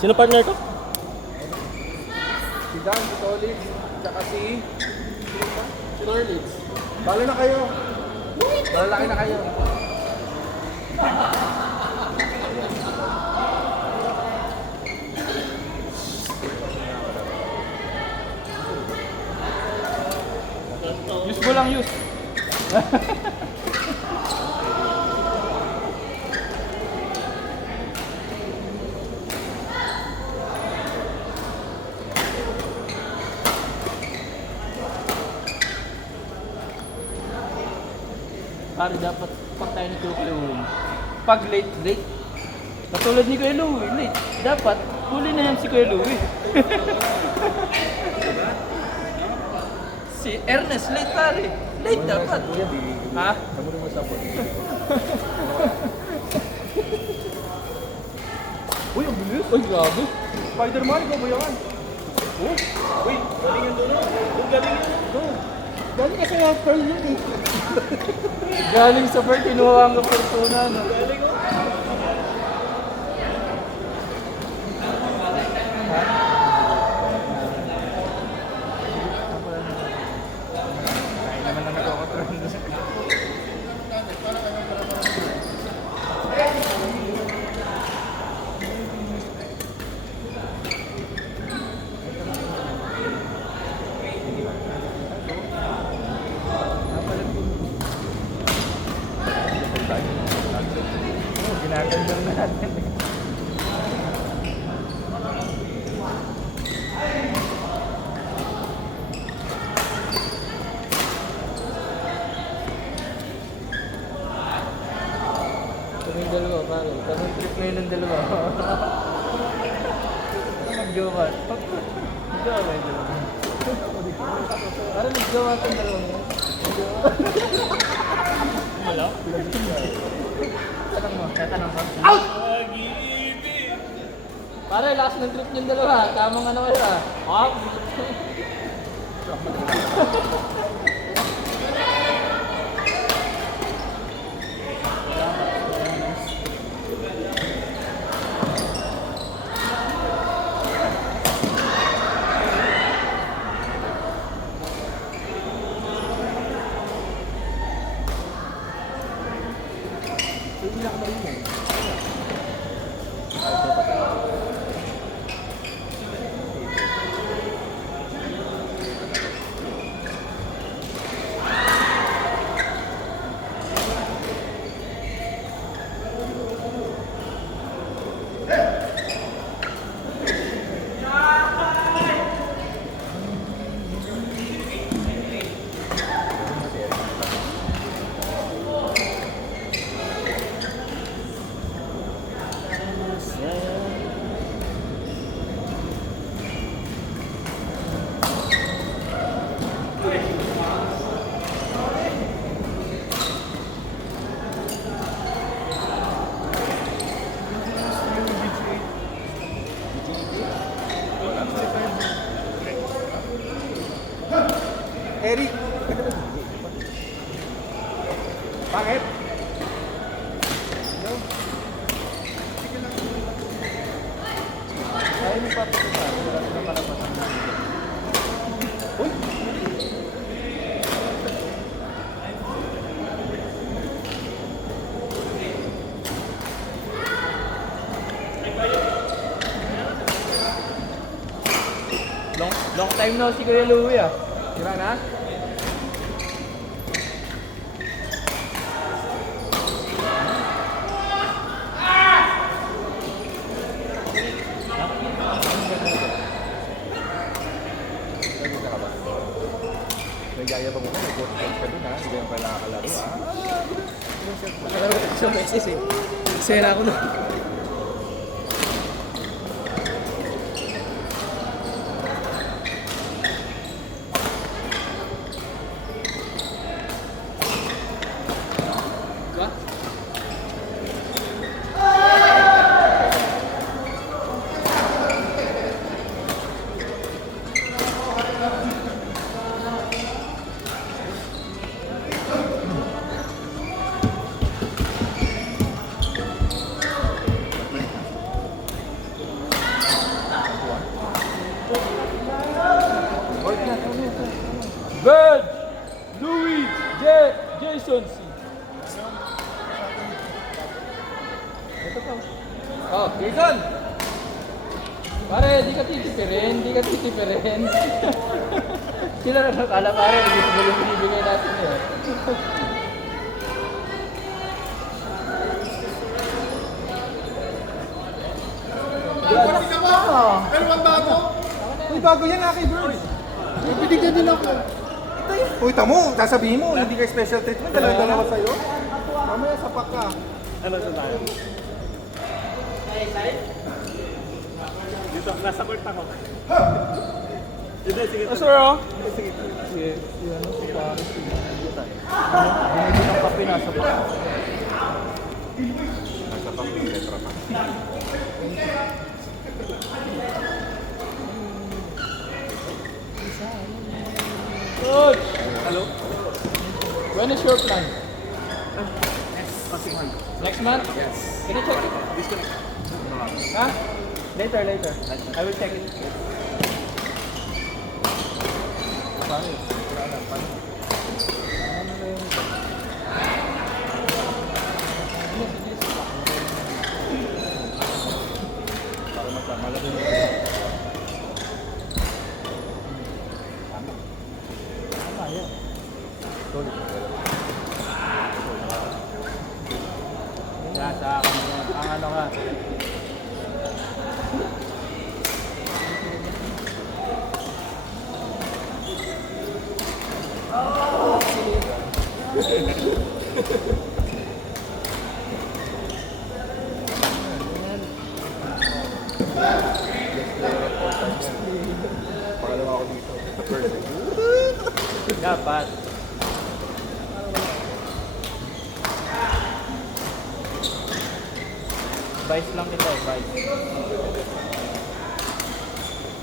Sino partner to? Si Dan, si Tolid, tsaka si Norlitz. balo na kayo. Malalaki na kayo. Use mo lang, use. Pare dapat pag tayo ni Kuya Louie. Pag late, late. Katulad ni Kuya Louie, late. Dapat, huli na yan si Kuya Louie. Si Ernest, late pare. Late dapat. Ha? Sabi mo sa po. Uy, ang bilis. Uy, grabe. Spider-Man, ikaw ba yan? Oh, Uy, galing yan doon. Galing yan doon. galing kasi nga pearl yun eh. Galing sa pearl, kinuha ang fortuna, no? Galing oh. Ay, naman na nagkakotron. Ginagandang natin. Kaming dalawa, pare. Kaming trip ngayon ng dalawa. Mag-jowa. Mag-jowa ba yung dalawa? Parang nag-jowa itong dalawa ngayon. Wala? Tanong mo, tatanong ko. Out! Pare, last ng trip niyong dalawa. Tamang ano kayo ah. Out! Eric. Bakit? Ayaw niyo pa ito pa. Wala na karapatan. Uy! Long time no si Kuya Louie ah. Tira na? Nagyayabang mo na, nag-vote ka dun ha, hindi yan pala nakakalaro ha. Nakalaro ko sa message eh. Sena ako na. Verge, Louis, Jason C. Ito pa. Oh, Jason! Pare, di ka titipirin. Sila na nakala pare, gusto mo yung binibigay natin eh. Pero ang bago? Uy, bago yan, Aki Bird. Ibigyan din ako. Uy, tamo, sasabihin mo, hindi ka special treatment, dalawa sa'yo. Mamaya sapak ka. Ano sa tayo? Dito, nasa court ako. Sige, sir, oh. Sige, yan o, pare. Bumili ng kape nasa ba? Nasa pang letra pa. Coach! Hello? When is your plan? Passing hand. Next month? Yes. Can you check it? Disconnect. Huh? Later. I will check it. Pare, wala na. Paano? Ano na yung... Para magkamalaki mo. Tama yan. Solid. Sa akin yan. Ang ano ka? Pangalawa ako dito. Perfect. Dapat. Vice lang kita eh, vice.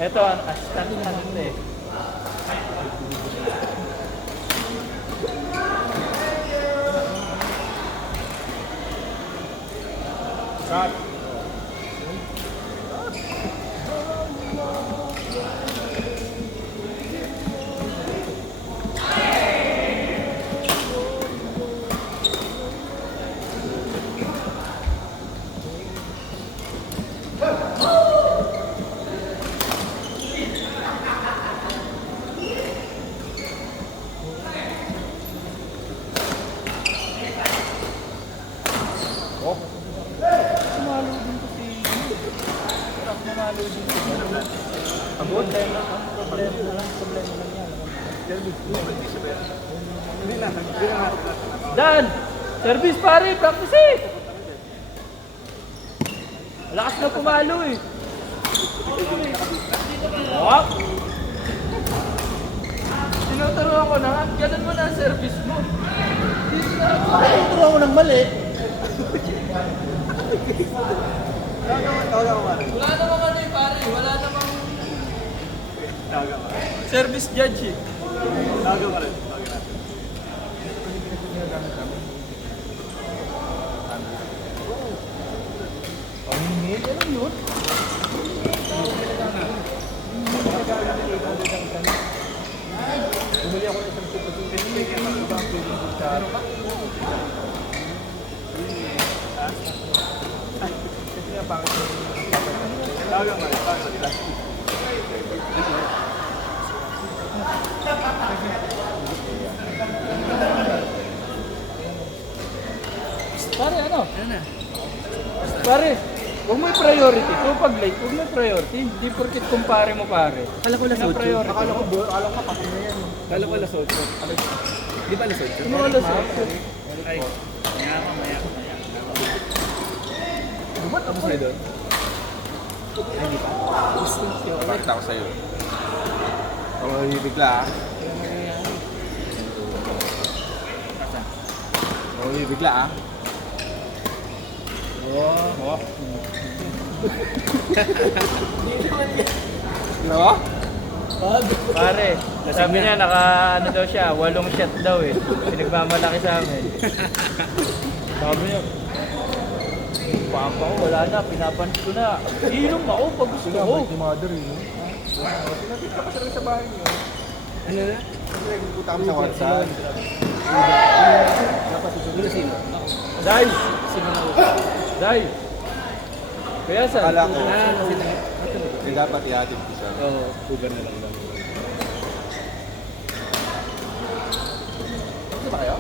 Ito, assistant ano ito eh. Cut. Oh. Sumalo din kasi. Sarap mamalo din kasi. Abot tayo lang. Problema na lang yan. Hindi na. Dan! Service pare! Practice eh! Lakas na pumalo eh. Oh! Tinuturuan ko na nga. Ganun mo na ang service mo. Turuan mo ng mali. Wala namang ano eh pare. Wala namang service judge eh. Ano yun? Bumili ako ng isang super team. Hindi ka ibang feeling good ka. Kasi nga bakit Pare ano? Pare, huwag mo i-priority. Kung pag late, huwag mo i-priority. Hindi porkit kumpare mo pare. Akala ko Yan ang priority. akala ko kapatid na yan. Akala ko alas 8. Di ba alas 8? Ano alas 8? Ay, maya. Dumat Tapos na doon? Ay, di pa. Bakit ako sa'yo? Ako bibigla ah. Ako bibigla ah. Oh. Ginawa? Pare, sabi niya naka ano daw siya, 8 shot daw eh. Pinagmamalaki sa amin. Sabi niya, papa ko wala na, pinapansin ko na. Inom ako pag gusto ko. Mother eh. Sinapit ka pa sa bahay niyo. Ano na? Nagpupunta kami sa WhatsApp. Dapat susunod sino? Dai! Dai! Kaya sa? Akala ko, Kasi dapat i-atid ko siya. Oo, Uber na lang daw. Ano ba kayo?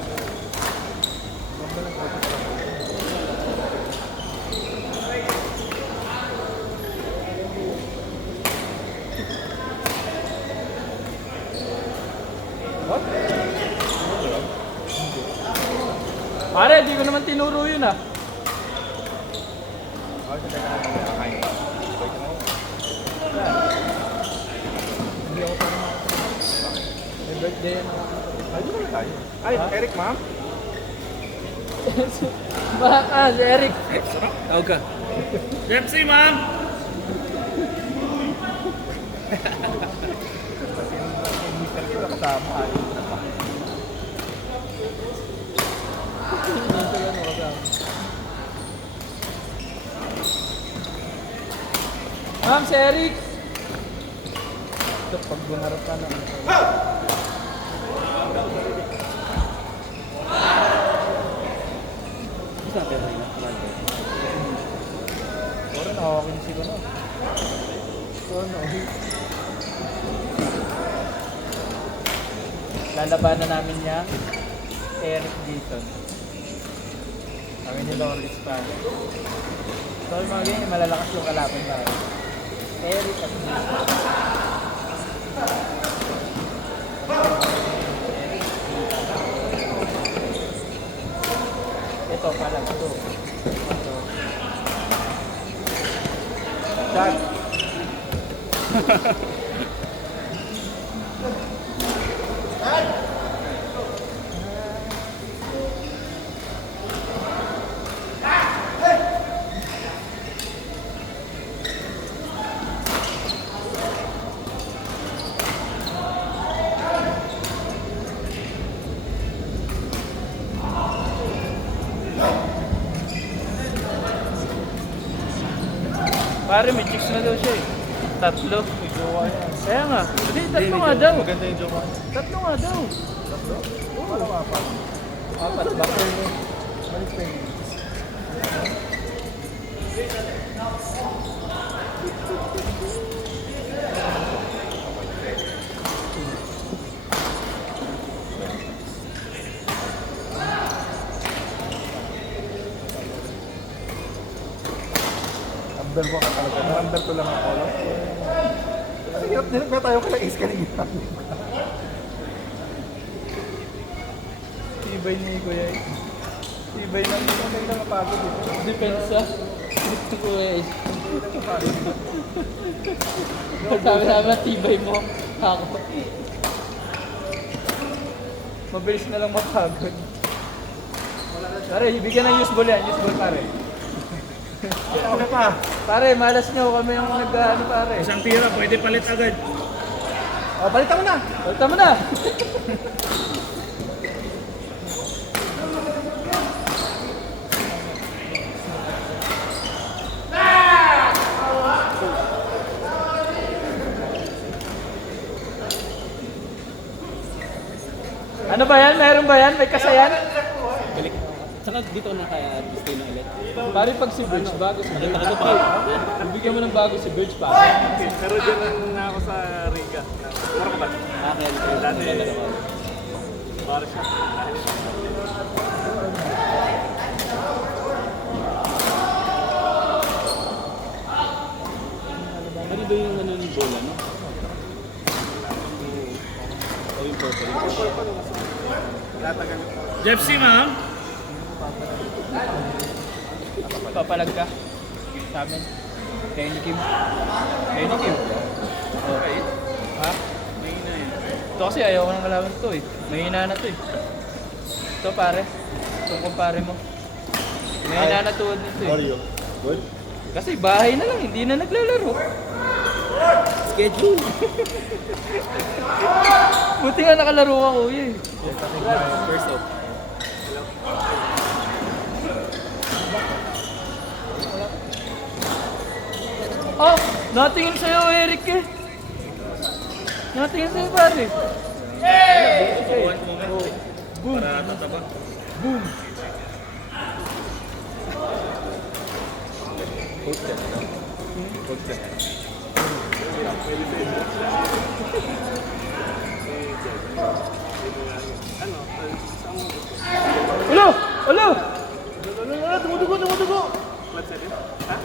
What? Pare, di ko naman tinuro yun ah. Ay, sa teka lang kakain. Hindi ako pa naman. May birthday yan ako. Ay, di ba tayo? Ay, Ha? Eric, ma'am. Baka, si Eric. Tawag ka. Pepsi, ma'am! Mister ko na kasama. Ayun na pa. Ma'am, si Eric. Ito, pag bumarap ka na. Isa ka rin na. Puro nakawakin si Kuno. Kuno. Lalabanan namin niya. Eric Dayton. Kami ni Loris pa. So yung mga ganyan, malalakas yung kalaban na. Eric at Dayton. Ito pala, ito. Ito. Shot. Pare, may chicks na daw siya eh. Tatlo. May jowa yan. Kaya nga. Hindi, tatlo nga daw. Maganda yung joke. Tatlo nga daw. Tatlo? Wala ka pa. Apat, bakit mo? Balik pa yun. Number 1 ka talaga. Number 2 lang ako. Ang hirap din. Nagba tayo kala ace kanina. Tibay ni Kuya eh. Tibay lang yun. Ang kailang napagod dito. Depensa. Kuya eh. Sabi namin, tibay mo. Ako. Mabilis na lang mapagod. Pare, ibigyan ng use ball yan. Use ball pare. Ano pa? Pare, malas nyo kami yung nag-ano pare. Isang tira, pwede palit agad. O, balitan mo na. Balta mo na! Ano ba yan? Meron ba yan? May kasayan? Balik. Saka dito na kaya gusto na ulit. Pare pag si Birch, bago si Birch. Bigyan mo ng bago si Birch pare. Pero dyan na ako sa Riga. Para ka ba? Akin. Dati. Para siya. Ano ba yung ano ni bola, no? O yung purple. Jepsi, ma'am? Papalag ka sa amin. Kay ni Kim. Kay ni Kim. Okay. Ha? Mahina yan. Ito kasi ayaw ko ng kalaban to eh. Mahina na to eh. Ito pare. Itong kumpare mo. Mahina na tuwad nito eh. you? Good? Kasi bahay na lang, hindi na naglalaro. Schedule. Buti nga nakalaro ka kuya eh. First off. Oh! Natingin sa'yo Eric eh. Natingin sa'yo pare. One moment. Para tataba. Boom! Ano? Isang Ulo! Ulo! Tumudugo! What's that? Ha?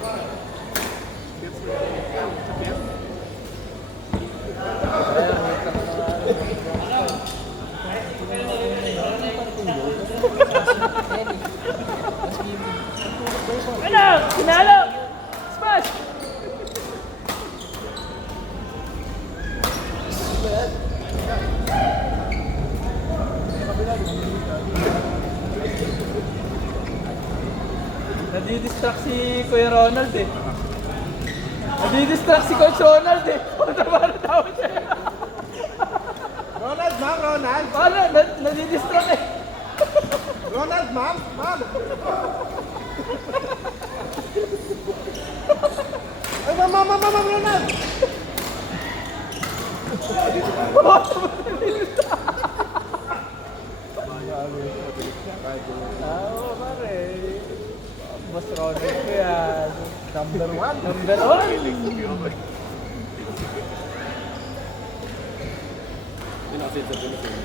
Sabihan? Ano? Sinalo! Smash! Nadidistract si Kuya Ronald eh. Nadidistract si Coach Ronald eh. Para tao siya. Ronald, ma'am, Ronald! Paano? Nadidistract eh. Ronald, ma'am! Ma'am! Ay, ma'am, Ronald! Oo, pare. Mas Ronald ko yan. Number 1. Number 1. Pinasit sa Pilipinas.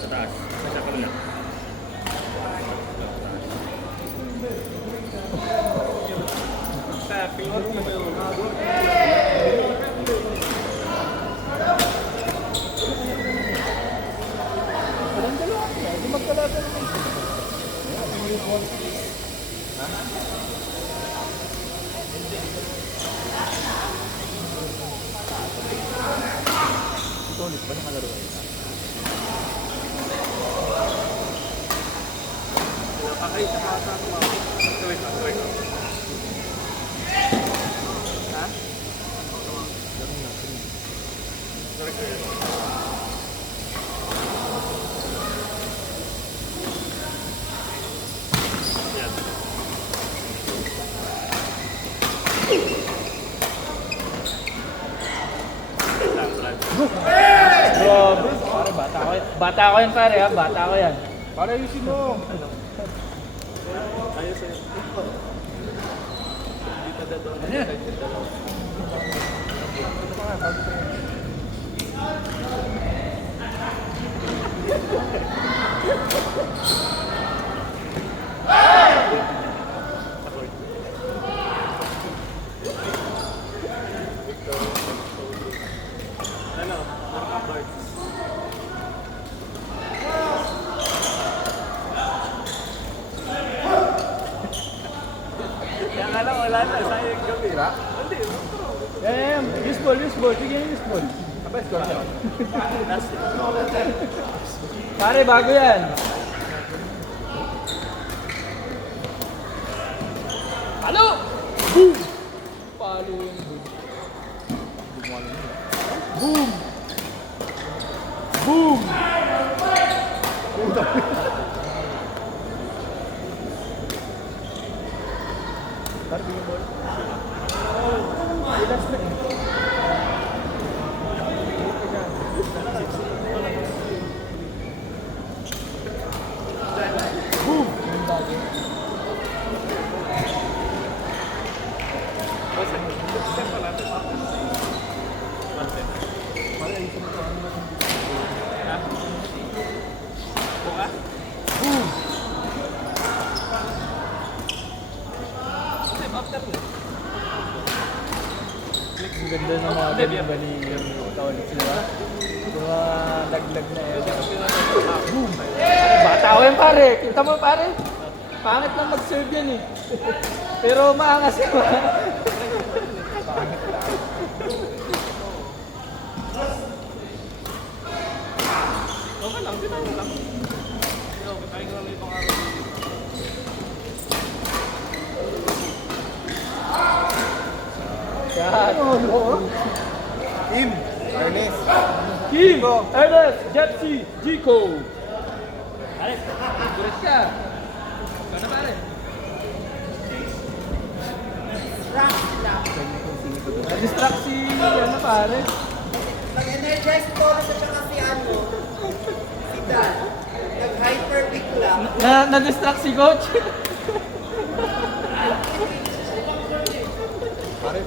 Sa taas. Sa kabila. Sa Pilipinas na yung Ay, sa kasa mo. Wait. Ha? Yan. Grabe. Pare, bata ko yan. Bata ko yan pare ha. Bata ko yan. Para ayusin mo. Ayos eh. Ano? Nakaka-bird. Kaya nga lang wala na. Sayang gabi. Hindi. Use ball. Sige, use ball. Last Pare, bago yan. Ano? Boom! Palo yung boom. Boom! Ang ganda ng mga bali tawag sila. Yung mga laglag na yun. Boom! Bata ko yan pare. Kita mo pare. Pangit lang mag-serve yan eh. Pero maangas yun. Okay lang, ginawa lang. Kakain ko lang itong araw. Yan. Team, Ernest. Kim! Ernest! Jetsi! Jico! Pare, kulit ka. Kano pare? Distract si, ano pare? Nag-energize Torres at saka si ano, si Dan. Nag-hyper bigla. Na-distract si coach. Pare,